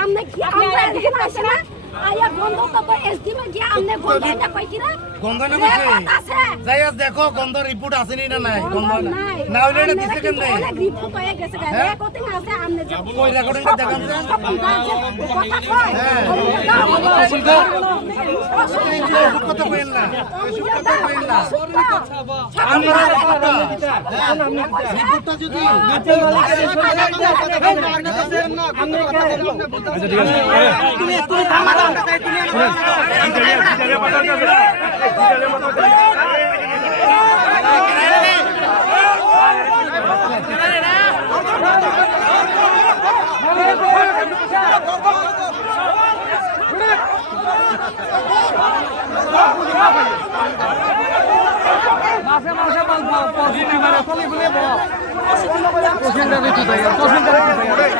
আমনে কি আমরা এখানে আসে না আয়া গন্ধ তো এসডিমে গিয়া আমনে গন্ধ না কই কিরা গন্ধ না কইছে যাই আজ দেখো গন্ধ রিপোর্ট আছে নি না নাই গন্ধ না হইলে এটা দিতে কেমনে অনেক রিপোর্ট হয়ে গেছে গায়ে কতদিন আছে আমনে যে কই রেকর্ডিং দেখান যে কথা কয় কথা কইেন না কথা কইেন না আমরা রিপোর্টটা যদি তুমি থামা দাও মাসে মাসে বলবো পছন্দ মানে চলে বলে পছন্দ দিতে চাই পছন্দ দিতে চাই